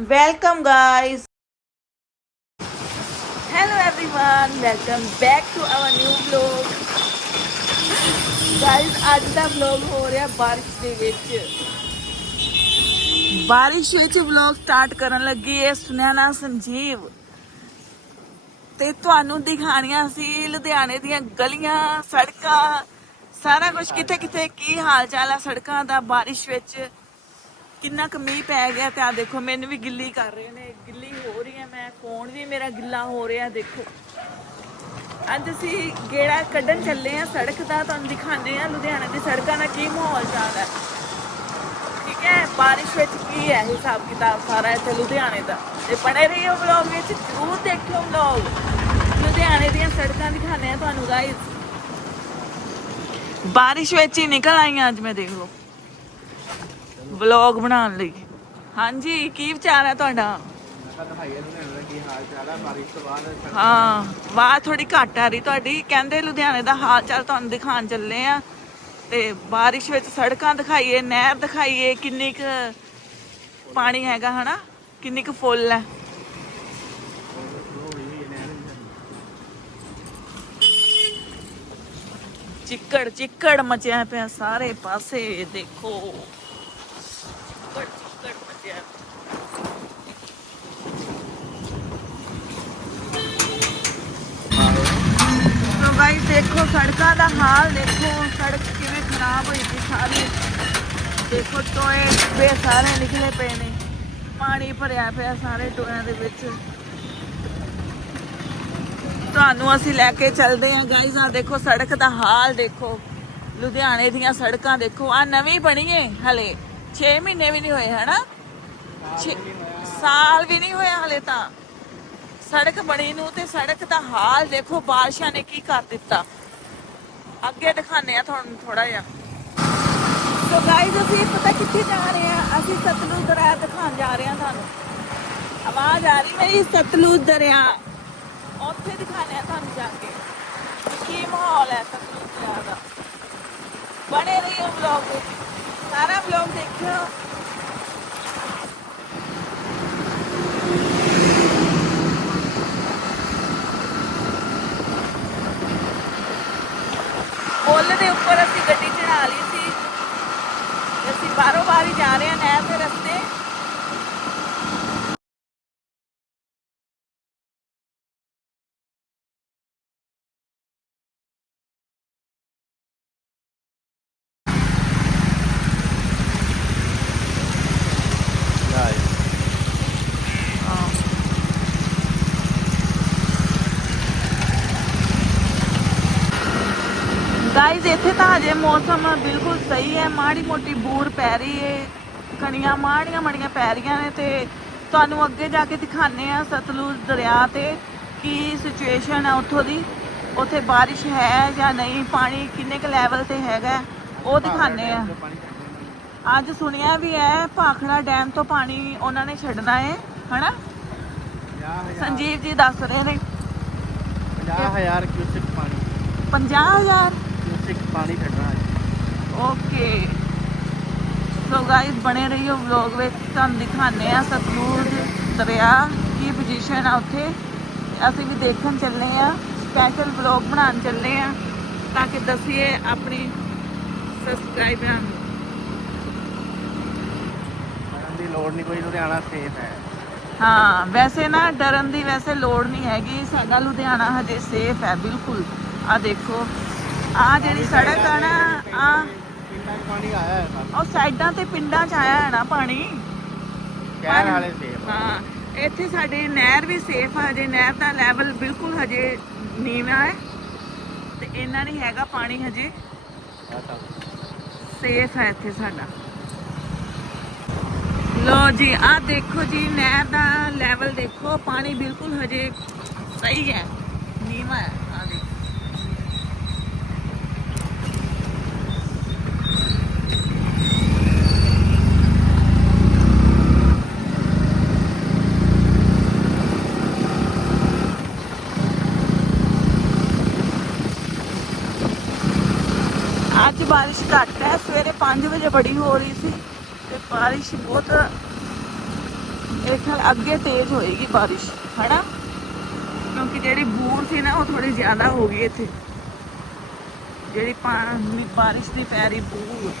Welcome guys. Hello, everyone. Welcome back to our new vlog. Guys, ਅੱਜ ਦਾ vlog ਹੋ ਰਿਹਾ ਬਾਰਿਸ਼ ਦੇ ਵਿੱਚ ਬਾਰਿਸ਼ ਵਿੱਚ ਵਲੌਗ ਸਟਾਰਟ ਕਰਨ ਲੱਗੀ ਹੈ ਸੁਨਿਆ ਸੰਜੀਵ ਤੇ ਤੁਹਾਨੂੰ ਦਿਖਾਣੀਆਂ ਸੀ ਲੁਧਿਆਣੇ ਦੀਆਂ ਗਲੀਆਂ ਸੜਕਾਂ ਸਾਰਾ ਕੁਝ ਕਿੱਥੇ ਕਿੱਥੇ ਕੀ ਹਾਲ ਚਾਲ ਆ ਸੜਕਾਂ ਦਾ ਬਾਰਿਸ਼ ਵਿੱਚ ਕਿੰਨਾ ਕੁ ਮੀਂਹ ਪੈ ਗਿਆ ਤੇ ਆ ਦੇਖੋ, ਮੈਨੂੰ ਵੀ ਗਿੱਲੀ ਕਰ ਰਹੇ ਨੇ, ਗਿੱਲੀ ਹੋ ਰਹੀ ਹੈ ਮੈਂ, ਫੋਨ ਵੀ ਮੇਰਾ ਗਿੱਲਾ ਹੋ ਰਿਹਾ, ਦੇਖੋ। ਅੱਜ ਅਸੀਂ ਗੇੜਾ ਕੱਢਣ ਚੱਲੇ ਆ ਸੜਕ ਦਾ, ਤੁਹਾਨੂੰ ਦਿਖਾਉਂਦੇ ਆ ਲੁਧਿਆਣੇ ਦੀ ਸੜਕਾਂ ਦਾ ਕੀ ਮਾਹੌਲ ਚੱਲ ਠੀਕ ਹੈ, ਬਾਰਿਸ਼ ਵਿੱਚ ਕੀ ਹੈ ਹਿਸਾਬ ਕਿਤਾਬ ਸਾਰਾ ਇੱਥੇ ਲੁਧਿਆਣੇ ਦਾ। ਤੇ ਬਣੇ ਰਹੀਓ ਵਲੌਗ ਵਿੱਚ, ਜ਼ਰੂਰ ਦੇਖਿਓ ਵਲੌਗ ਲੁਧਿਆਣੇ ਦੀਆਂ ਸੜਕਾਂ ਦਿਖਾਉਂਦੇ ਆ ਤੁਹਾਨੂੰ ਗਾਇਸ ਬਾਰਿਸ਼ ਵਿੱਚ ਹੀ ਨਿਕਲ ਆਈਆਂ ਅੱਜ ਮੈਂ ਦੇਖ ਲਓ। ਵਲੌਗ ਬਣਾਉਣ ਲਈ। ਹਾਂਜੀ, ਕੀ ਵਿਚਾਰ ਹੈ ਤੁਹਾਡਾ? ਹਾਂ, ਆਵਾਜ਼ ਥੋੜੀ ਘੱਟ ਆ ਰਹੀ ਤੁਹਾਡੀ। ਕਹਿੰਦੇ ਲੁਧਿਆਣੇ ਦਾ ਹਾਲ ਚਾਲ ਤੁਹਾਨੂੰ ਦਿਖਾਉਣ ਚੱਲੇ ਆ ਤੇ ਬਾਰਿਸ਼ ਵਿੱਚ ਸੜਕਾਂ ਦਿਖਾਈਏ, ਨਹਿਰ ਦਿਖਾਈਏ, ਕਿੰਨੀ ਕੁ ਪਾਣੀ ਹੈਗਾ, ਹਨਾ? ਕਿੰਨੀ ਕੁ ਫੁੱਲ ਹੈ। ਚਿੱਕੜ ਚਿੱਕੜ ਮਚਿਆ ਪਿਆ ਸਾਰੇ ਪਾਸੇ, ਦੇਖੋ ਚਿੱਕੜ ਚਿੱਕੜ ਮਚਿਆ ਸੋ ਗਾਈਸ ਦੇਖੋ ਸੜਕਾਂ ਦਾ ਹਾਲ ਦੇਖੋ ਸੜਕ ਕਿਵੇਂ ਖਰਾਬ ਹੋਈ ਪਈ ਸਾਰੀ। ਦੇਖੋ, ਟੋਏ ਵੇ ਸਾਰੇ ਨਿਕਲੇ ਪਏ ਨੇ। ਪਾਣੀ ਭਰਿਆ ਪਿਆ ਸਾਰੇ ਟੋਇਆਂ ਦੇ ਵਿੱਚ। ਤੁਹਾਨੂੰ ਅਸੀਂ ਲੈ ਕੇ ਚੱਲਦੇ ਹਾਂ। ਗਾਈਸ ਆ ਦੇਖੋ, ਸੜਕ ਦਾ ਹਾਲ ਦੇਖੋ। ਲੁਧਿਆਣੇ ਦੀਆਂ ਸੜਕਾਂ ਦੇਖੋ। ਆ ਨਵੀਂ ਬਣੀ ਏ ਹਲੇ। 6 ਮਹੀਨੇ ਵੀ ਨਹੀਂ ਹੋਏ, ਹਨਾ? ਛੇ- ਸਾਲ ਵੀ ਨਹੀਂ ਹੋਇਆ ਹਲੇ ਤਾਂ। ਸੜਕ ਬਣੀ ਨੂੰ ਤੇ ਸੜਕ ਦਾ ਹਾਲ ਦੇਖੋ, ਬਾਰਿਸ਼ਾਂ ਨੇ ਕੀ ਕਰ ਦਿੱਤਾ। ਅੱਗੇ ਦਿਖਾਣੇ ਆ ਤੁਹਾਨੂੰ ਥੋੜਾ ਜਿਹਾ। ਸੋ ਗਾਈਜ਼ ਅਸੀਂ ਪਤਾ ਕਿੱਥੇ ਜਾ ਰਹੇ ਆ ਅਸੀਂ ਸਤਲੁਜ ਦਰਿਆ ਦਿਖਾਉਣ ਜਾ ਰਹੇ ਆ ਤੁਹਾਨੂੰ। ਆਵਾਜ਼ ਆ ਰਹੀ ਮੇਰੀ ਸਤਲੁਜ ਦਰਿਆ। ਉੱਥੇ ਦਿਖਾਣੇ ਆ ਤੁਹਾਨੂੰ ਜਾ ਕੇ। ਕੀ ਮਾਹੌਲ ਹੈ ਸਤਲੁਜ ਦਰਿਆ ਦਾ? ਬਣੇ ਰਹੀਓ ਵਲੌਗ ਵਿੱਚ। ਸਾਰਾ ਵਲੌਗ ਦੇਖਿਓ। ਪੁੱਲ ਦੇ ਉੱਪਰ ਅਸੀਂ ਗੱਡੀ ਚੜਾ ਲਈ ਸੀ। ਅਸੀਂ ਬਾਰੋ ਬਾਰ ਹੀ ਜਾ ਰਹੇ ਹਾਂ, ਨਹਿਰ ਦੇ ਰਸਤੇ ਗਾਈਜ਼ ਇੱਥੇ ਤਾਂ ਹਜੇ ਮੌਸਮ ਬਿਲਕੁਲ ਸਹੀ ਹੈ ਮਾੜੀ ਮੋਟੀ ਬੂਰ ਪੈ ਰਹੀ ਹੈ ਕਣੀਆਂ ਮਾੜੀਆਂ ਮਾੜੀਆਂ ਪੈ ਰਹੀਆਂ ਨੇ ਤੇ ਤੁਹਾਨੂੰ ਅੱਗੇ ਜਾ ਕੇ ਦਿਖਾਣੇ ਆ ਸਤਲੁਜ ਦਰਿਆ ਤੇ ਕੀ ਸਿਚੁਏਸ਼ਨ ਹੈ ਉੱਥੋਂ ਦੀ। ਉੱਥੇ ਬਾਰਿਸ਼ ਹੈ ਜਾਂ ਨਹੀਂ ਪਾਣੀ ਕਿੰਨੇ ਕੁ ਲੈਵਲ ਤੇ ਹੈਗਾ ਉਹ ਦਿਖਾਣੇ ਆ ਅੱਜ ਸੁਣਿਆ ਵੀ ਹੈ ਭਾਖੜਾ ਡੈਮ ਤੋਂ ਪਾਣੀ ਉਹਨਾਂ ਨੇ ਛੱਡਣਾ ਹੈ ਹਨਾ? ਸੰਜੀਵ ਜੀ ਦੱਸ ਰਹੇ ਨੇ। 50000 ਕਿਊਸਿਕ ਪਾਣੀ। 50000 ਕਿਊਸਿਕ ਪਾਣੀ ਛੱਡਣਾ ਹੈ। ਓਕੇ। ਸੋ ਗਾਇਸ ਬਣੇ ਰਹੀਓ ਵਲੌਗ ਵਿੱਚ। ਤੁਹਾਨੂੰ ਦਿਖਾਣੇ ਆ ਸਤਲੁਜ ਦਰਿਆ ਕੀ ਪੋਜੀਸ਼ਨ ਆ ਉੱਥੇ। ਅਸੀਂ ਵੀ ਦੇਖਣ ਚੱਲੇ ਆ ਸਪੈਸ਼ਲ ਵਲੌਗ ਬਣਾਉਣ ਚੱਲੇ ਆ ਤਾਂ ਕਿ ਦਸੀਏ ਆਪਣੀ ਸਬਸਕ੍ਰਾਈਬਰਾਂ ਨੂੰ। ਡਰਨ ਦੀ ਲੋੜ ਨਹੀਂ ਕੋਈ ਲੁਧਿਆਣਾ ਸੇਫ ਹੈ। ਹਾਂ ਵੈਸੇ ਨਾ ਡਰਨ ਦੀ ਵੈਸੇ ਲੋੜ ਨਹੀਂ ਹੈਗੀ। ਸਾਡਾ ਲੁਧਿਆਣਾ ਹਜੇ ਸੇਫ ਹੈ ਬਿਲਕੁਲ। ਆ ਦੇਖੋ। ਆ ਜਿਹੜੀ ਸੜਕ ਆ ਨਾ ਆ। ਪਿੰਡਾਂ 'ਚ ਪਾਣੀ ਆਇਆ ਹੈ ਉਹ ਸਾਈਡਾਂ ਤੇ ਪਿੰਡਾਂ 'ਚ ਆਇਆ ਹੈ ਨਾ ਪਾਣੀ। ਕਹਿਰ ਵਾਲੇ ਸੇਫ ਹਾਂ ਇੱਥੇ ਸਾਡੇ ਨਹਿਰ ਵੀ ਸੇਫ ਆ ਹਜੇ ਨਹਿਰ ਦਾ ਲੈਵਲ ਬਿਲਕੁਲ ਹਜੇ ਨੀਵਾਂ ਹੈ ਤੇ ਇੰਨਾ ਨਹੀਂ ਹੈਗਾ ਪਾਣੀ ਹਜੇ। ਸੇਫ ਹੈ ਇੱਥੇ ਸਾਡਾ। ਲੋ ਜੀ ਆ ਦੇਖੋ ਜੀ ਨਹਿਰ ਦਾ ਲੈਵਲ ਦੇਖੋ ਪਾਣੀ ਬਿਲਕੁਲ ਹਜੇ ਸਹੀ ਹੈ ਨੀਵਾਂ ਹੈ ਆ ਦੇਖੋ ਅੱਜ ਬਾਰਿਸ਼ ਘੱਟ ਹੈ ਸਵੇਰੇ 5 ਵਜੇ ਬੜੀ ਹੋ ਰਹੀ ਸੀ ਤੇ ਬਾਰਿਸ਼ ਬਹੁਤ ਮੇਰੇ ਖਿਆਲ ਅੱਗੇ ਤੇਜ਼ ਹੋਏਗੀ ਬਾਰਿਸ਼ ਹਨਾ? ਕਿਉਂਕਿ ਜਿਹੜੀ ਬੂਰ ਸੀ ਨਾ ਉਹ ਥੋੜੀ ਜ਼ਿਆਦਾ ਹੋ ਗਈ ਇੱਥੇ। ਜਿਹੜੀ ਪਾਣੀ ਬਾਰਿਸ਼ ਦੀ ਪੈ ਰਹੀ ਬੂਰ।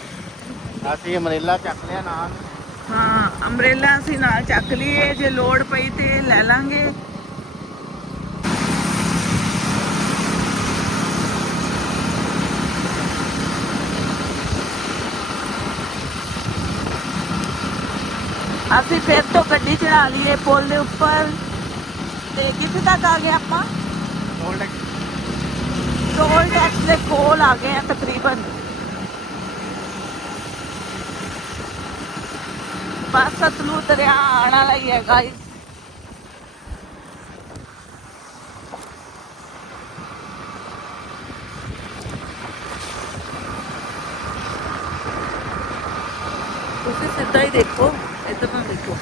ਅਸੀਂ ਅਮਰੇਲਾ ਚੱਕ ਲਿਆ ਨਾਲ। ਹਾਂ ਅੰਬ੍ਰੇਲਾ ਅਸੀਂ ਨਾਲ ਚੱਕ ਲਈਏ ਜੇ ਲੋੜ ਪਈ ਤੇ ਲੈ ਲਾਂਗੇ। ਅਸੀਂ ਫਿਰ ਤੋਂ ਗੱਡੀ ਚੜਾ ਲਈਏ ਪੁਲ ਦੇ ਉੱਪਰ। ਤੇ ਕਿੱਥੇ ਤੱਕ ਆ ਗਏ ਆਪਾਂ? ਟੋਲ ਟੋਲ ਟੈਕਸ ਦੇ ਕੋਲ ਆ ਗਏ ਆ ਤਕਰੀਬਨ। ਬਸ ਸਤਲੁਜ ਦਰਿਆ ਆਉਣ ਵਾਲਾ ਹੀ ਹੈ ਗਾਇਸ ਤੁਸੀਂ ਸਿੱਧਾ ਹੀ ਦੇਖੋ। ਇੱਧਰ ਨੂੰ ਦੇਖੋ।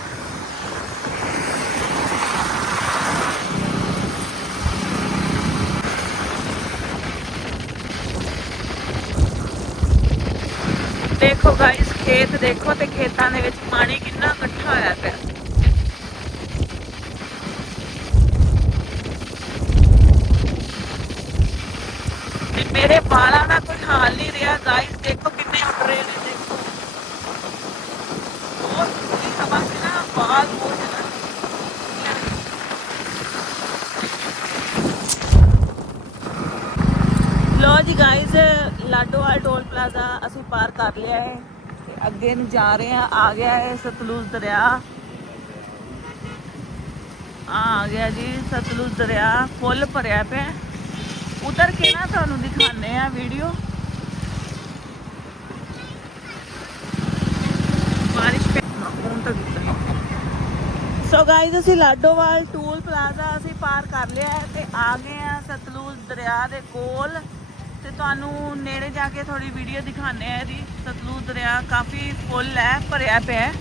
ਗਾਇਸ ਖੇਤ ਦੇਖੋ ਤੇ ਖੇਤਾਂ ਦੇ ਵਿੱਚ ਪਾਣੀ ਕਿੰਨਾ ਇਕੱਠਾ ਹੋਇਆ ਪਿਆ। ਤੇ ਮੇਰੇ ਵਾਲਾਂ ਦਾ ਕੋਈ ਹਾਲ ਨਹੀਂ ਰਿਹਾ। ਗਾਇਸ ਦੇਖੋ ਕਿੰਨੇ ਉੱਡ ਰਹੇ ਨੇ ਦੇਖੋ ਬਹੁਤ ਠੰਡੀ ਹਵਾ ਸੀ ਨਾ ਬਾਲ ਲੋ ਜੀ ਗਾਇਜ਼ ਲਾਡੋਵਾਲ ਟੋਲ ਪਲਾਜ਼ਾ ਅਸੀਂ ਪਾਰ ਕਰ ਲਿਆ ਹੈ। ਤੇ ਅੱਗੇ ਨੂੰ ਜਾ ਰਹੇ ਹਾਂ, ਆ ਗਿਆ ਹੈ ਸਤਲੁਜ ਦਰਿਆ। ਆ ਆ ਗਿਆ ਜੀ ਸਤਲੁਜ ਦਰਿਆ, ਫੁੱਲ ਭਰਿਆ ਪਿਆ। ਉਧਰ ਕੇ ਨਾ ਤੁਹਾਨੂੰ ਦਿਖਾਣੇ ਆ ਵੀਡੀਓ ਬਾਰਿਸ਼ ਪੈ ਹੁਣ ਤੱਕ ਸੋ ਗਾਇਜ਼ ਅਸੀਂ ਲਾਡੋਵਾਲ ਟੂਲ ਪਲਾਜ਼ਾ ਅਸੀਂ ਪਾਰ ਕਰ ਲਿਆ ਹੈ ਤੇ ਆ ਗਏ ਆ ਸਤਲੁਜ ਦਰਿਆ ਦੇ ਕੋਲ। ਤੇ ਤੁਹਾਨੂੰ ਨੇੜੇ ਜਾ ਕੇ ਥੋੜੀ ਵੀਡੀਓ ਦਿਖਾਣੇ ਆ ਇਹਦੀ। ਸਤਲੁਜ ਦਰਿਆ ਕਾਫੀ ਫੁੱਲ ਹੈ ਭਰਿਆ ਪਿਆ ਹੈ।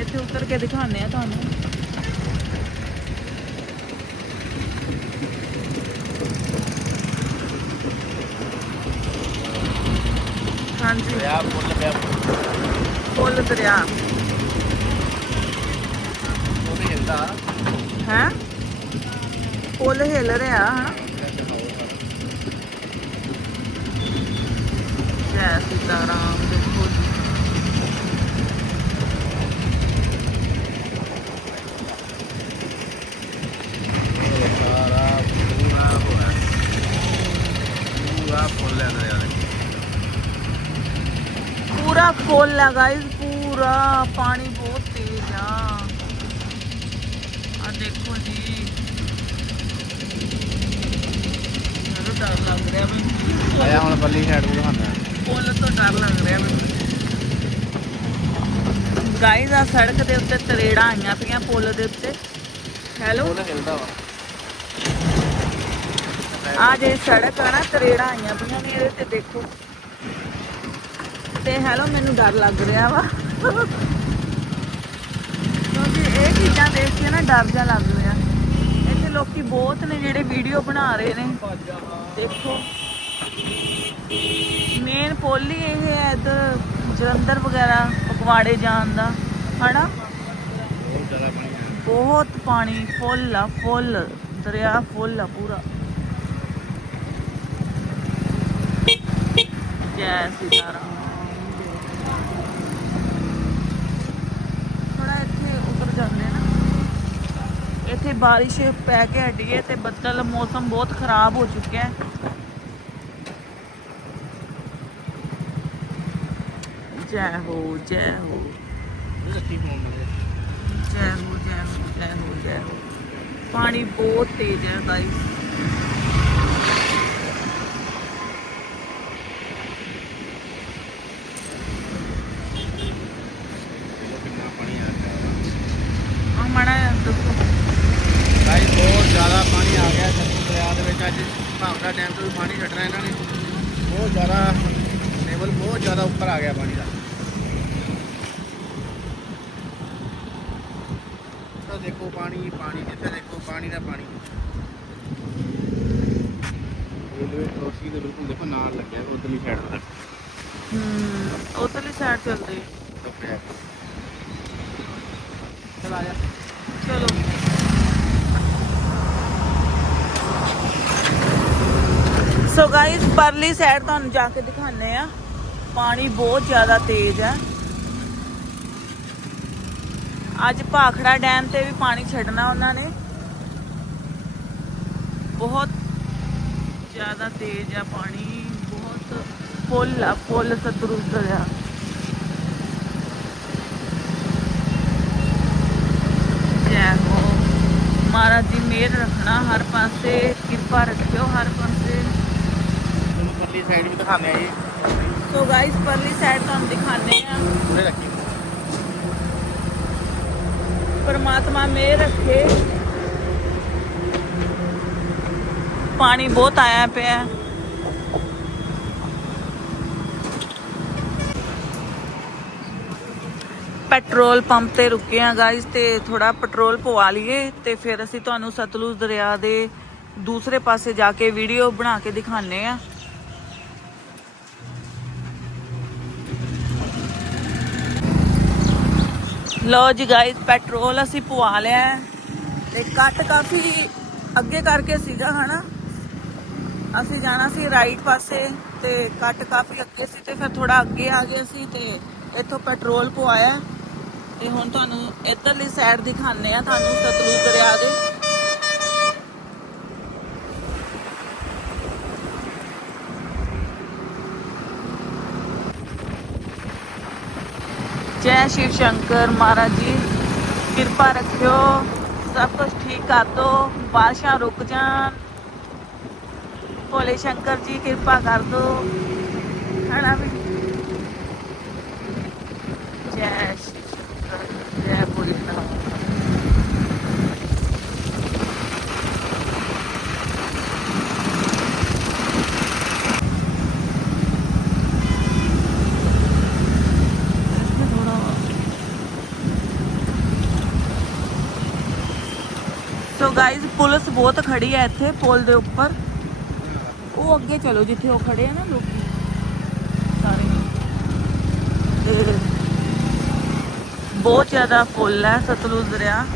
ਇੱਥੇ ਉਤਰ ਕੇ ਦਿਖਾਣੇ ਆ ਤੁਹਾਨੂੰ। ਹਾਂਜੀ। ਦਰਿਆ ਫੁੱਲ ਪਿਆ ਫੁੱਲ ਦਰਿਆ। ਉਹ ਵੀ ਹਿਲਦਾ ਹੈ? ਫੁੱਲ ਹਿਲ ਰਿਹਾ ਹਨਾ ਜੈ ਸੀਤਾਰਾਮ, ਦੇਖੋ ਜੀ। ਪੂਰਾ ਹੋਇਆ ਪੂਰਾ ਫੁੱਲ ਹੈ ਪੂਰਾ ਫੁੱਲ ਹੈ ਗਾਇਸ ਪੂਰਾ ਪਾਣੀ ਬਹੁਤ ਤੇਜ਼ ਆ ਆ ਦੇਖੋ ਜੀ ਮੈਨੂੰ ਡਰ ਲੱਗ ਰਿਹਾ ਮੈਨੂੰ। ਆਇਆ ਹੁਣ ਬੱਲੀ ਸਾਈਡ ਤੋਂ ਦਿਖਾਉਂਦਾ। ਪੁੱਲ ਤੋਂ ਡਰ ਲੱਗ ਰਿਹਾ ਮੈਨੂੰ। ਗਾਇਸ ਆ ਸੜਕ ਦੇ ਉੱਤੇ ਤਰੇੜਾਂ ਆਈਆਂ ਪਈਆਂ ਪੁੱਲ ਦੇ ਉੱਤੇ। ਹੈਲੋ ਫੁੱਲ ਹਿਲਦਾ ਵਾ। ਆ ਜੇ ਸੜਕ ਆ ਨਾ ਤਰੇੜਾਂ ਆਈਆਂ ਪਈਆਂ ਨੇ ਇਹਦੇ ਤੇ ਦੇਖੋ। ਤੇ ਹੈਲੋ ਮੈਨੂੰ ਡਰ ਲੱਗ ਰਿਹਾ ਵਾ। ਕਿਉਂਕਿ ਇਹ ਚੀਜ਼ਾਂ ਦੇਖ ਕੇ ਨਾ ਡਰ ਜਾ ਲੱਗ ਰਿਹਾ। ਇੱਥੇ ਲੋਕੀ ਬਹੁਤ ਨੇ ਜਿਹੜੇ ਵੀਡੀਓ ਬਣਾ ਰਹੇ ਨੇ। ਦੇਖੋ। ਮੇਨ ਪੁੱਲ ਇਹ ਹੈ ਇੱਧਰ ਜਲੰਧਰ ਵਗੈਰਾ, ਫਗਵਾੜੇ ਜਾਣ ਦਾ। ਹਨਾ? ਬਹੁਤ ਪਾਣੀ ਫੁੱਲ ਆ, ਫੁੱਲ। ਦਰਿਆ ਫੁੱਲ ਆ ਪੂਰਾ। ਜੈ ਸੀਤਾਰਾਮ ਥੋੜਾ ਇੱਥੇ ਉਤਰ ਜਾਂਦੇ ਆ ਨਾ ਇੱਥੇ ਬਾਰਿਸ਼ ਪੈ ਕੇ ਹਟੀ ਹੈ ਤੇ ਬੱਦਲ, ਮੌਸਮ ਬਹੁਤ ਖਰਾਬ ਹੋ ਚੁੱਕਿਆ ਹੈ। ਜੈ ਹੋ ਜੈ ਹੋ। ਜੈ ਹੋ ਜੈ ਹੋ ਜੈ ਹੋ ਜੈ ਹੋ। ਪਾਣੀ ਬਹੁਤ ਤੇਜ਼ ਹੈ ਗਾਇਸ ਕਿੰਨਾ ਪਾਣੀ ਆ ਗਿਆ ਆ ਮਾੜਾ ਜਿਹਾ ਦੱਸੋ ਗਾਇਸ ਬਹੁਤ ਜ਼ਿਆਦਾ ਪਾਣੀ ਆ ਗਿਆ ਸਤਲੁਜ ਦਰਿਆ ਦੇ ਵਿੱਚ ਅੱਜ ਭਾਵੜਾ ਡੈਮ ਤੋਂ ਵੀ ਪਾਣੀ ਛੱਡਣਾ ਇਹਨਾਂ ਨੇ ਬਹੁਤ ਜ਼ਿਆਦਾ ਲੈਵਲ ਬਹੁਤ ਜ਼ਿਆਦਾ ਉੱਪਰ ਆ ਗਿਆ ਪਾਣੀ ਦਾ ਤਾਂ ਦੇਖੋ ਪਾਣੀ ਪਾਣੀ ਜਿੱਥੇ ਦੇਖੋ ਪਾਣੀ ਦਾ ਪਾਣੀ ਰੇਲਵੇ ਕ੍ਰੋਸਿੰਗ ਦੇ ਬਿਲਕੁਲ ਦੇਖੋ ਨਾਲ ਲੱਗਿਆ ਉਧਰਲੀ ਸਾਈਡ ਤੇ ਹੂੰ ਉਧਰਲੀ ਸਾਈਡ ਚੱਲਦੇ ਟੱਪਿਆ ਚਲ ਆ ਜਾ ਸੋ ਗਾਇਸ ਪਰਲੀ ਸਾਈਡ ਤੁਹਾਨੂੰ ਜਾ ਕੇ ਦਿਖਾਣੇ ਆ ਪਾਣੀ ਬਹੁਤ ਜ਼ਿਆਦਾ ਤੇਜ਼ ਹੈ। ਅੱਜ ਭਾਖੜਾ ਡੈਮ ਤੇ ਵੀ ਪਾਣੀ ਛੱਡਣਾ ਉਹਨਾਂ ਨੇ। ਬਹੁਤ ਜ਼ਿਆਦਾ ਤੇਜ਼ ਆ ਪਾਣੀ, ਬਹੁਤ ਫੁੱਲ ਆ, ਫੁੱਲ ਸਤਲੁਜ ਆ। ਜੈ ਹੋ ਮਹਾਰਾਜ ਦੀ ਮਿਹਰ ਰੱਖਣਾ, ਹਰ ਪਾਸੇ ਕਿਰਪਾ ਰੱਖਿਓ, ਹਰ ਪਾਸੇ ਸਾਈਡ ਵੀ ਦਿਖਾਉਂਦੇ ਆ ਜੀ। ਸੋ ਗਾਇਸ ਪਰਲੀ ਸਾਈਡ ਤੁਹਾਨੂੰ ਦਿਖਾਣੇ ਆ। ਉਰੇ ਰੱਖੀ ਪਰਮਾਤਮਾ ਮਿਹਰ ਰੱਖੇ। ਪਾਣੀ ਬਹੁਤ ਆਇਆ ਪਿਆ। ਪੈਟਰੋਲ ਪੰਪ ਤੇ ਰੁਕੇ ਆ ਗਾਇਸ ਤੇ ਥੋੜਾ ਪੈਟਰੋਲ ਪਵਾ ਲਈਏ ਤੇ ਫਿਰ ਅਸੀਂ ਤੁਹਾਨੂੰ ਸਤਲੁਜ ਦਰਿਆ ਦੇ ਦੂਸਰੇ ਪਾਸੇ ਜਾ ਕੇ ਵੀਡੀਓ ਬਣਾ ਕੇ ਦਿਖਾਣੇ ਆ। ਲੋ ਜੀ ਗਾਇਸ ਪੈਟਰੋਲ ਅਸੀਂ ਪਵਾ ਲਿਆ ਹੈ ਤੇ ਕੱਟ ਕਾਫੀ ਅੱਗੇ ਕਰਕੇ ਸੀਗਾ ਹਨਾ। ਅਸੀਂ ਜਾਣਾ ਸੀ ਰਾਈਟ ਪਾਸੇ ਤੇ ਕੱਟ ਕਾਫੀ ਅੱਗੇ ਸੀ ਤੇ ਫਿਰ ਥੋੜਾ ਅੱਗੇ ਆ ਗਏ ਸੀ ਤੇ ਇੱਥੋਂ ਪੈਟਰੋਲ ਪਵਾਇਆ। ਤੇ ਹੁਣ ਤੁਹਾਨੂੰ ਇੱਧਰਲੀ ਸਾਈਡ ਦਿਖਾਣੇ ਆ ਤੁਹਾਨੂੰ ਸਤਲੁਜ ਦਰਿਆ ਦੇ। ਜੈ ਸ਼ਿਵ ਸ਼ੰਕਰ ਮਹਾਰਾਜ ਜੀ। ਕਿਰਪਾ ਰੱਖਿਓ, ਸਭ ਕੁਝ ਠੀਕ ਕਰ ਦੋ, ਬਾਰਿਸ਼ਾਂ ਰੁਕ ਜਾਣ। ਭੋਲੇ ਸ਼ੰਕਰ ਜੀ, ਕਿਰਪਾ ਕਰ ਦੋ। ਹਣਾ ਵੀ? ਜੈ ਸ਼ਿਵ ਸ਼ੰਕਰ ਜੈ ਭੋਲੇਨਾਥ ਸੋ ਗਾਇਜ਼ ਪੁਲਿਸ ਬਹੁਤ ਖੜੀ ਹੈ ਇੱਥੇ, ਪੁਲ ਦੇ ਉੱਪਰ। ਉਹ ਅੱਗੇ ਚਲੋ, ਜਿੱਥੇ ਉਹ ਖੜੇ ਆ ਨਾ ਲੋਕੀ। ਸਾਰੇ। ਤੇ ਬਹੁਤ ਜ਼ਿਆਦਾ ਫੁੱਲ ਹੈ, ਸਤਲੁਜ ਦਰਿਆ।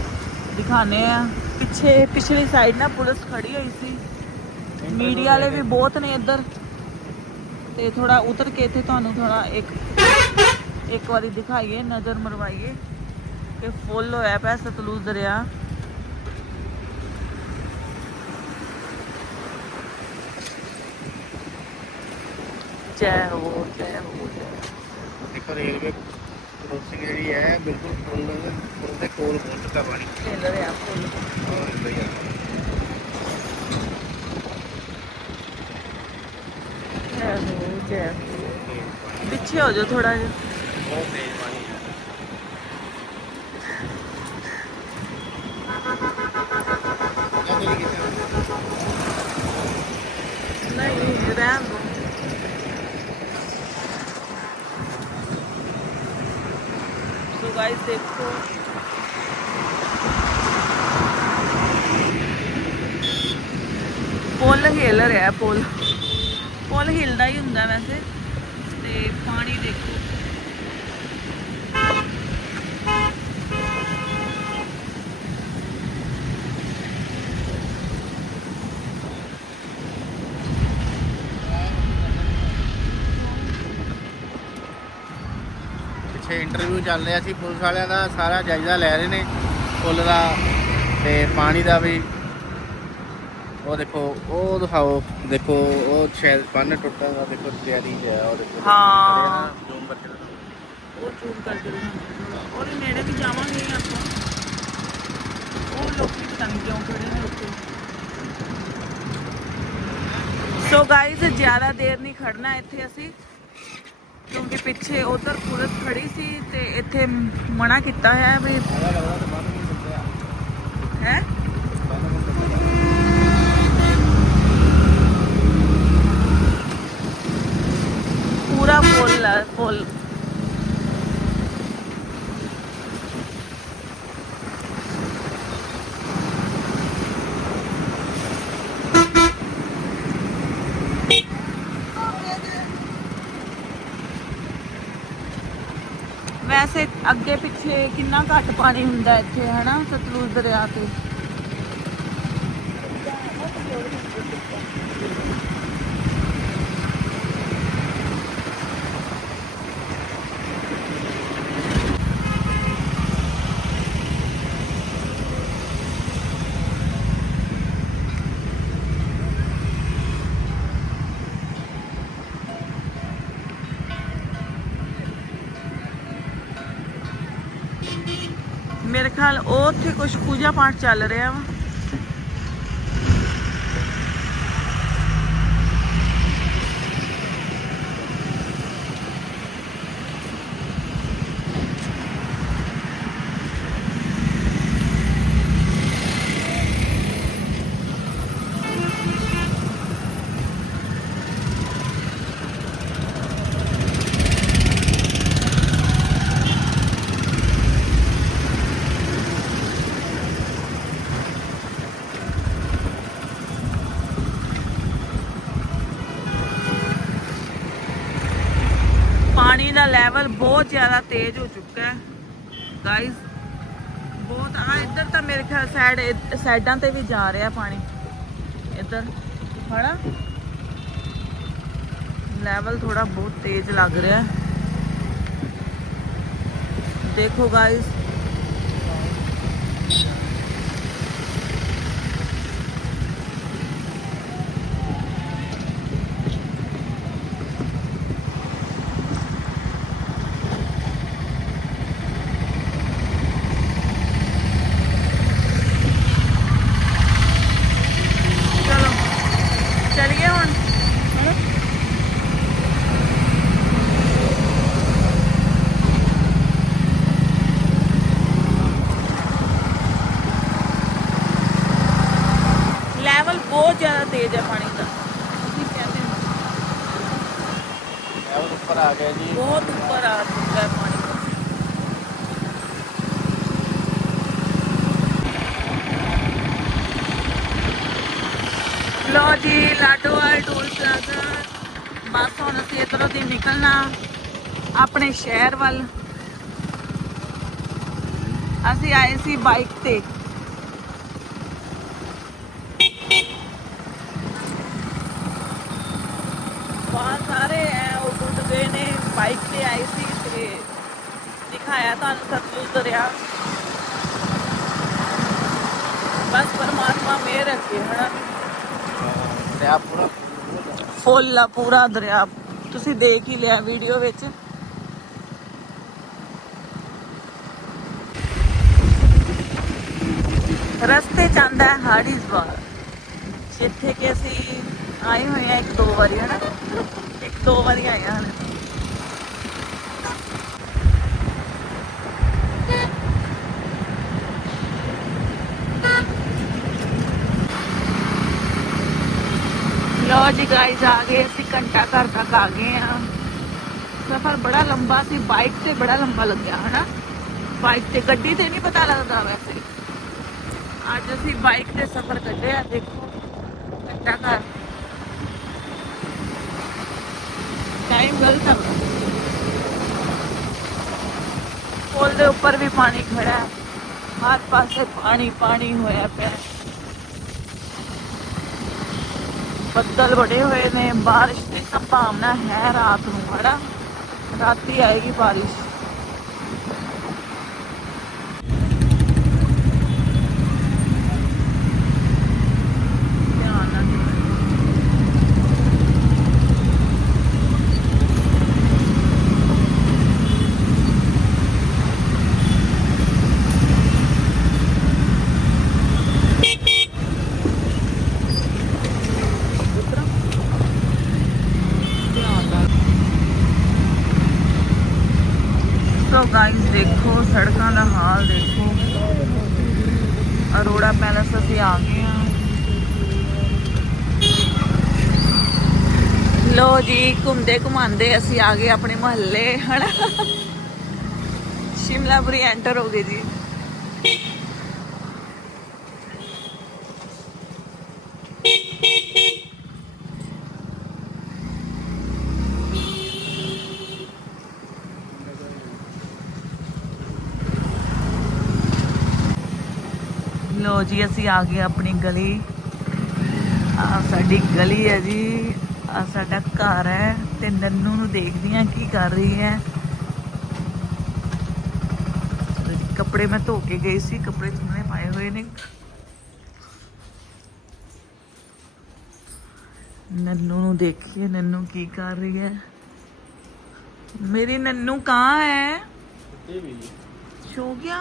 ਦਿਖਾਣੇ ਆ। ਪਿੱਛੇ, ਪਿਛਲੀ ਸਾਈਡ ਨਾ ਪੁਲਿਸ ਖੜੀ ਹੋਈ ਸੀ। ਮੀਡੀਆ ਵਾਲੇ ਵੀ ਬਹੁਤ ਨੇ ਇੱਧਰ। ਤੇ ਥੋੜਾ ਉਤਰ ਕੇ ਇੱਥੇ ਤੁਹਾਨੂੰ ਥੋੜਾ ਇੱਕ ਇੱਕ ਵਾਰੀ ਦਿਖਾਈਏ, ਨਜ਼ਰ ਮਰਵਾਈਏ ਕਿ ਫੁੱਲ ਹੋਇਆ ਪਿਆ ਸਤਲੁਜ ਦਰਿਆ। ਜੈ ਹੋ ਜੈ ਹੋ। ਜੈ ਦੇਖੋ ਰੇਲਵੇ ਕ੍ਰੋਸਿੰਗ ਜਿਹੜੀ ਹੈ ਬਿਲਕੁਲ ਪੁਲ ਪੁਲ ਦੇ ਕੋਲ ਪਹੁੰਚ ਚੁੱਕਾ ਪਾਣੀ। ਖੇਲ ਰਿਹਾ ਫੁੱਲ ਔਰ ਇੱਦਾਂ ਹੀ ਆ। ਜੈ ਹੋ ਜੈ ਹੋ। ਤੇਜ਼ ਪਾਣੀ, ਪਿੱਛੇ ਹੋ ਜਾਓ ਥੋੜਾ ਜਿਹਾ। ਬਹੁਤ ਤੇਜ਼ ਪਾਣੀ ਹੈ ਜਾਂ ਤੇਰੀ ਕਿੱਥੇ ਨਹੀਂ ਰਹਿਣ ਦੋ ਸੋ ਗਾਇਸ ਦੇਖੋ ਪੁੱਲ ਹਿਲ ਰਿਹਾ ਪੁੱਲ ਪੁੱਲ ਹਿਲਦਾ ਹੀ ਹੁੰਦਾ ਵੈਸੇ ਤੇ ਪਾਣੀ ਦੇਖੋ ਪਿੱਛੇ ਇੰਟਰਵਿਊ ਚੱਲ ਰਿਹਾ ਸੀ ਪੁਲਿਸ ਵਾਲਿਆਂ ਦਾ ਸਾਰਾ ਜਾਇਜ਼ਾ ਲੈ ਰਹੇ ਨੇ ਪੁੱਲ ਦਾ ਤੇ ਪਾਣੀ ਦਾ ਵੀ। ਉਹ ਦੇਖੋ ਉਹ ਦਿਖਾਓ ਦੇਖੋ ਉਹ ਸ਼ਾਇਦ ਬੰਨ ਟੁੱਟਣ ਦਾ ਦੇਖੋ ਤਿਆਰੀ ਹੈ ਉਹ ਦੇਖੋ। ਹਾਂ। ਜ਼ੂਮ ਦਿਖਾਓ। ਉਹ ਚੂਜ਼ ਕਰਕੇ ਉਹਦੇ ਨੇੜੇ ਵੀ ਜਾਵਾਂਗੇ ਆਪਾਂ। ਉਹ ਲੋਕੀ ਪਤਾ ਨਹੀਂ ਕਿਉਂ ਖੜੇ ਨੇ ਉੱਥੇ। ਸੋ ਗਾਇਜ਼ ਜ਼ਿਆਦਾ ਦੇਰ ਨਹੀਂ ਖੜਨਾ ਇੱਥੇ ਅਸੀਂ। ਕਿਉਂਕਿ ਪਿੱਛੇ ਉਧਰ ਪੁਲਿਸ ਖੜੀ ਸੀ ਤੇ ਇੱਥੇ ਮਨਾ ਕੀਤਾ ਹੈ ਵੀ ਆਇਆ ਲੱਗਦਾ ਤਾਂ ਬੰਨ ਨਹੀਂ ਸਕਦਾ ਹੈ? ਬੰਨ ਨਹੀਂ ਸਕਦਾ ਪੂਰਾ ਫੁੱਲ ਹੈ ਫੁੱਲ ਵੈਸੇ ਵੈਸੇ ਅੱਗੇ ਪਿੱਛੇ ਕਿੰਨਾ ਘੱਟ ਪਾਣੀ ਹੁੰਦਾ ਇੱਥੇ ਹਨਾ ਸਤਲੁਜ ਦਰਿਆ ਤੇ? ਮੇਰੇ ਉਹ ਉੱਥੇ ਕੁਝ ਪੂਜਾ ਪਾਠ ਚੱਲ ਰਿਹਾ ਵਾ ਪਾਣੀ ਦਾ ਲੈਵਲ ਬਹੁਤ ਜ਼ਿਆਦਾ ਤੇਜ਼ ਹੋ ਚੁੱਕਾ ਹੈ। ਗਾਇਸ ਬਹੁਤ ਆ ਇੱਧਰ ਤਾਂ ਮੇਰੇ ਖਿਆਲ ਸਾਈਡ ਸਾਈਡਾਂ ਤੇ ਵੀ ਜਾ ਰਿਹਾ ਪਾਣੀ। ਇੱਧਰ। ਹਨਾ? ਲੈਵਲ ਥੋੜਾ ਬਹੁਤ ਤੇਜ਼ ਲੱਗ ਰਿਹਾ। ਦੇਖੋ ਗਾਇਸ ਚਲੋ ਚਲੀਏ ਹੁਣ ਹਨਾ? ਲੈਵਲ ਬਹੁਤ ਜ਼ਿਆਦਾ ਤੇਜ਼ ਹੈ ਪਾਣੀ ਦਾ ਤੁਸੀਂ ਕਹਿੰਦੇ ਹੋ ਲੈਵਲ ਉੱਪਰ ਆ ਗਿਆ ਜੀ ਬਹੁਤ ਉੱਪਰ ਆ ਚੁੱਕਾ ਹੈ ਪਾਣੀ ਲੋ ਜੀ ਲਾਡੋਵਾਲ ਟੂਲ ਪਲਾਜ਼ਾ। ਬਸ ਹੁਣ ਅਸੀਂ ਇੱਧਰੋਂ ਦੀ ਨਿਕਲਣਾ ਆਪਣੇ ਸ਼ਹਿਰ ਵੱਲ। ਅਸੀਂ ਆਏ ਸੀ ਬਾਈਕ ਤੇ। ਬਹੁਤ ਸਾਰੇ ਉਹ ਟੁੱਟ ਗਏ ਨੇ, ਬਾਈਕ ਤੇ ਆਏ ਸੀ ਤੇ ਦਿਖਾਇਆ ਤੁਹਾਨੂੰ ਸਤਲੁਜ ਦਰਿਆ। ਬਸ ਪਰਮਾਤਮਾ ਮਿਹਰ ਰੱਖੇ ਹਨਾ? ਤੇ ਪੂਰਾ। ਫੁੱਲ ਆ, ਪੂਰਾ ਦਰਿਆ। ਤੁਸੀਂ ਦੇਖ ਹੀ ਲਿਆ ਵੀਡੀਓ ਵਿੱਚ। ਰਸਤੇ ਚ ਆਂਦਾ ਹੈ ਹਾੜੀਜ਼ਵਾਲ ਜਿੱਥੇ ਕਿ ਅਸੀਂ ਆਏ ਹੋਏ ਆ ਇੱਕ ਦੋ ਵਾਰੀ, ਹਨਾ? ਇੱਕ ਦੋ ਵਾਰੀ ਆਏ ਹਾਂ ਹਲੇ। ਜੀ ਗਾਇਸ ਆ ਗਏ ਅਸੀਂ, ਘੰਟਾ ਘਰ ਤੱਕ ਆ ਗਏ ਆ ਸਫ਼ਰ ਬੜਾ ਲੰਬਾ ਸੀ ਬਾਈਕ ਤੇ ਬੜਾ ਲੰਬਾ ਲੱਗਿਆ, ਹਨਾ? ਬਾਈਕ ਤੇ, ਗੱਡੀ ਤੇ ਨਹੀਂ ਪਤਾ ਲੱਗਦਾ ਵੈਸੇ। ਅੱਜ ਅਸੀਂ ਬਾਈਕ ਤੇ ਸਫ਼ਰ ਕੱਢਿਆ, ਦੇਖੋ, ਘੰਟਾ ਘਰ। ਟਾਈਮ ਗਲਤ ਆ। ਪੁਲ ਦੇ ਉੱਪਰ ਵੀ ਪਾਣੀ ਖੜਾ ਹੈ ਹਰ ਪਾਸੇ ਪਾਣੀ ਪਾਣੀ ਹੋਇਆ ਪਿਆ ਹੈ। ਬੱਦਲ ਬੜੇ ਹੋਏ ਨੇ ਬਾਰਿਸ਼ ਦੀ ਸੰਭਾਵਨਾ ਹੈ ਰਾਤ ਨੂੰ ਹਨਾ? ਰਾਤੀ ਆਏਗੀ ਬਾਰਿਸ਼ ਧਿਆਨ ਨਾਲ ਚਲਾਇਓ। ਉਤਰਾ ਧਿਆਨ ਨਾਲ ਸੋ ਗਾਇਸ ਦੇਖੋ ਸੜਕਾਂ ਦਾ ਹਾਲ ਦੇਖੋ। ਅਰੋੜਾ ਪੈਲਸ ਅਸੀਂ ਆ ਗਏ ਆ ਲੋ ਜੀ, ਘੁੰਮਦੇ ਘੁਮਾਉਂਦੇ ਅਸੀਂ ਆ ਗਏ ਆਪਣੇ ਮੁਹੱਲੇ, ਹਨਾ? ਸ਼ਿਮਲਾਪੁਰੀ ਐਂਟਰ ਹੋ ਗਏ ਜੀ। ਲੋ ਜੀ ਅਸੀਂ ਆ ਗਏ ਆਪਣੀ ਗਲੀ। ਆ ਸਾਡੀ ਗਲੀ ਹੈ ਜੀ। ਆ ਸਾਡਾ ਘਰ ਹੈ ਤੇ ਨੰਨੂ ਨੂੰ ਦੇਖਦੀ ਆ ਕੀ ਕਰ ਰਹੀ ਹੈ। ਕੱਪੜੇ ਮੈਂ ਧੋ ਕੇ ਗਈ ਸੀ ਕੱਪੜੇ ਤੁਮਨੇ ਪਾਏ ਹੋਏ ਨੇ। ਨੰਨੂ ਨੂੰ ਦੇਖੀਏ ਨੰਨੂ ਕੀ ਕਰ ਰਹੀ ਹੈ। ਮੇਰੀ ਨੰਨੂ ਕहाँ है सो गया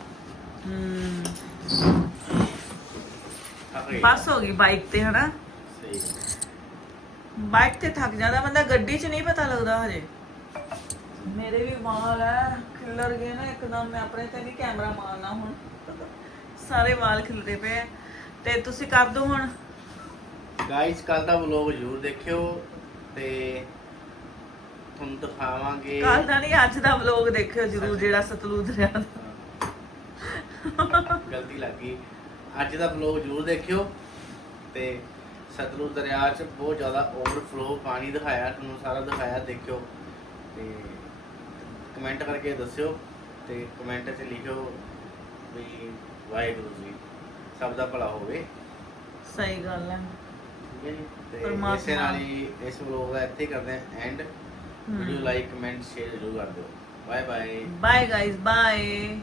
ਬਸ ਹੋ ਗਈ ਬਾਈਕ ਤੇ ਹਨਾ? ਸਹੀ ਬਾਈਕ ਤੇ ਥੱਕ ਜਾਂਦਾ ਬੰਦਾ ਗੱਡੀ 'ਚ ਨਹੀਂ ਪਤਾ ਲੱਗਦਾ ਹਜੇ। ਮੇਰੇ ਵੀ ਵਾਲ ਹੈ ਖਿੱਲਰ ਗਏ ਨਾ ਇੱਕਦਮ ਮੈਂ ਆਪਣੇ ਤੇ ਨਹੀਂ ਕੈਮਰਾ ਮਾਰਨਾ ਹੁਣ। ਸਾਰੇ ਵਾਲ ਖਿਲਰੇ ਪਏ ਆ। ਤੇ ਤੁਸੀਂ ਕਰ ਦਿਓ ਹੁਣ। ਗਾਇਸ ਕੱਲ ਦਾ ਵਲੋਗ ਜ਼ਰੂਰ ਦੇਖਿਓ ਤੇ ਤੁਹਾਨੂੰ ਦਿਖਾਵਾਂਗੇ। ਕੱਲ ਦਾ ਨਹੀਂ ਅੱਜ ਦਾ ਵਲੌਗ ਦੇਖਿਓ ਜਰੂਰ ਜਿਹੜਾ ਸਤਲੁਜ ਦਰਿਆ ਦਾ ਗਲਤੀ ਲੱਗ ਗਈ। ਅੱਜ ਦਾ ਵਲੋਗ ਜ਼ਰੂਰ ਦੇਖਿਓ ਤੇ ਸਤਲੁਜ ਦਰਿਆ 'ਚ ਬਹੁਤ ਜ਼ਿਆਦਾ ਓਵਰਫਲੋ ਪਾਣੀ ਦਿਖਾਇਆ ਤੁਹਾਨੂੰ ਸਾਰਾ ਦਿਖਾਇਆ ਦੇਖਿਓ ਤੇ ਕਮੈਂਟ ਕਰਕੇ ਦੱਸਿਓ ਤੇ ਕਮੈਂਟ 'ਚ ਲਿਖਿਓ ਵੀ ਵਾਹਿਗੁਰੂ ਜੀ ਸਭ ਦਾ ਭਲਾ ਹੋਵੇ। ਸਹੀ ਗੱਲ ਹੈ। ਠੀਕ ਹੈ ਜੀ ਤੇ। ਇਸੇ ਨਾਲ ਹੀ ਇਸ ਵਲੋਗ ਦਾ ਇੱਥੇ ਕਰਦੇ ਹਾਂ and video like comment share ਜ਼ਰੂਰ ਕਰ ਦਿਓ। Bye bye bye guys bye